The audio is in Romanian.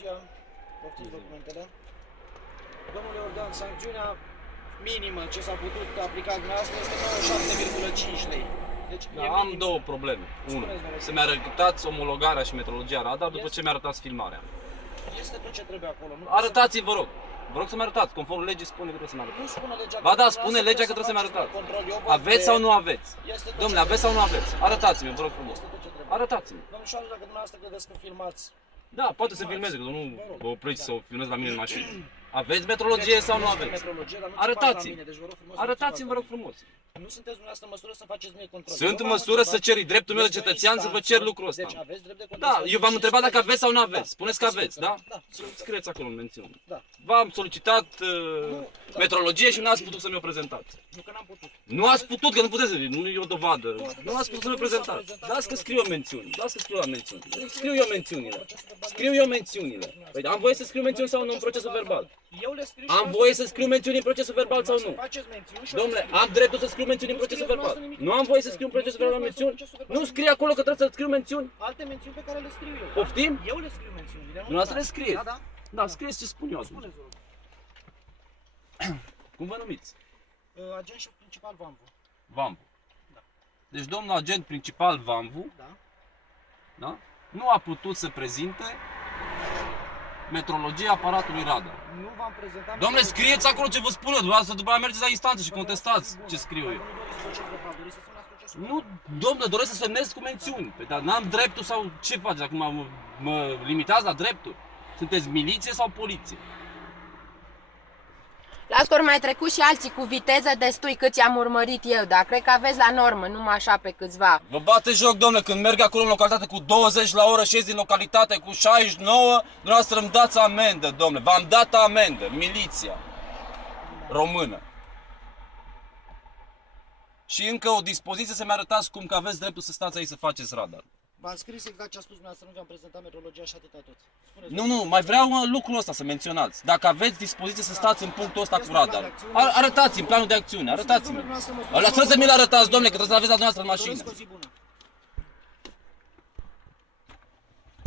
ziua. Poftiți documentele. Domnule Ordan, sancțiunea minimă ce s-a putut aplica dumneavoastră este 97,5 lei. Deci Da, e am minim. două probleme. Unu, să mi arătați omologarea și metrologia radar după ce mi arătați filmarea. Este tot ce trebuie acolo. Nu Arătați-mi, vă rog. Vă rog să mi arătați. Conform legii spune că trebuie să mi arătați. Nu spune legea. Ba da, că spune dumneavoastră legea că trebuie să mi faceți arătați. control. Eu văd Aveți de- sau nu aveți? Este tot Domnule, ce aveți sau nu aveți? Arătați-mi, vă rog frumos. Este tot ce trebuie. Arătați-mi. Domnul Șoară, dacă dumneavoastră credeți că filmați, Da, poate să filmeze, că nu vă opriți să o filmez la mine în mașină. Aveți metrologie sau nu este aveți? metrologie, dar nu Arătați-mi. țipați la mine, deci vă rog frumos, nu Arătați-mi, vă rog țipați la frumos. mine. Nu sunteți dumneavoastră în măsură să faceți mie control. Sunt Eu în v-am măsură să întrebat, ceri dreptul meu de este o cetățean să vă instanță, cer lucrul ăsta. Deci aveți drept de Da, contestație eu v-am și întrebat dacă este- aveți sau nu aveți. Da, Spuneți că sigur aveți, că da? Da, sigur că Scrieți acolo în mențiune. Da. V-am solicitat da. metrologie și nu ați putut să mi-o prezentați. Nu că n-am putut. Nu ați putut, că nu puteți, nu e o dovadă. Nu ați putut să mi-o prezentați. Dați că scriu eu mențiuni. Dați că scriu la mențiuni. Scriu eu mențiunile. Scriu eu mențiunile. Păi am voie să scriu mențiuni sau nu în procesul verbal? Eu le scriu și Am voie să scriu mențiuni în procesul verbal sau nu? faceți mențiuni și eu Domnule, le scriu. am dreptul să scriu mențiuni în procesul verbal. Nu am voie să scriu în procesul verbal mențiuni? Nu scrie acolo că trebuie să scriu mențiuni? Alte mențiuni pe care le scriu eu. Poftim? Eu le scriu mențiunile. nu Dumneavoastră le da. scrieți. Da, da. Da, scrieți ce spun eu atunci. Spuneți, vă rog. Cum vă numiți? Agent șef principal Vamvu. Vamvu. Da. Deci domnul agent principal Vamvu, Da. da? Nu a putut să prezinte metrologia aparatului radar. Nu v-am prezentat. Domnule, scrieți acolo ce vă spun eu, dumneavoastră după aia mergeți la instanță și contestați ce scriu eu. Nu, domnule, doresc să semnez cu mențiuni. Păi, dar n-am dreptul sau ce faceți acum? Mă limitați la drepturi? Sunteți miliție sau poliție? La scor mai trecut și alții cu viteză destui cât i-am urmărit eu, dar cred că aveți la normă, numai așa pe câțiva. Vă bate joc, domnule, când merg acolo în localitate cu 20 la oră și ies din localitate cu 69, dumneavoastră îmi dați amendă, domnule. V-am dat amendă, miliția română. Și încă o dispoziție să-mi arătați cum că aveți dreptul să stați aici să faceți radar. V-am scris exact ce a spus dumneavoastră, nu v-am prezentat metrologia și atâta tot. Spuneți, Nu, mai vreau lucrul ăsta să menționați. Dacă aveți dispoziție să stați în punctul ăsta cu radar. Arătați-mi planul de acțiune, arătați-mi. Lăsați să mi-l arătați, domnule, că trebuie să-l aveți la dumneavoastră în Doresc mașină. o zi bună.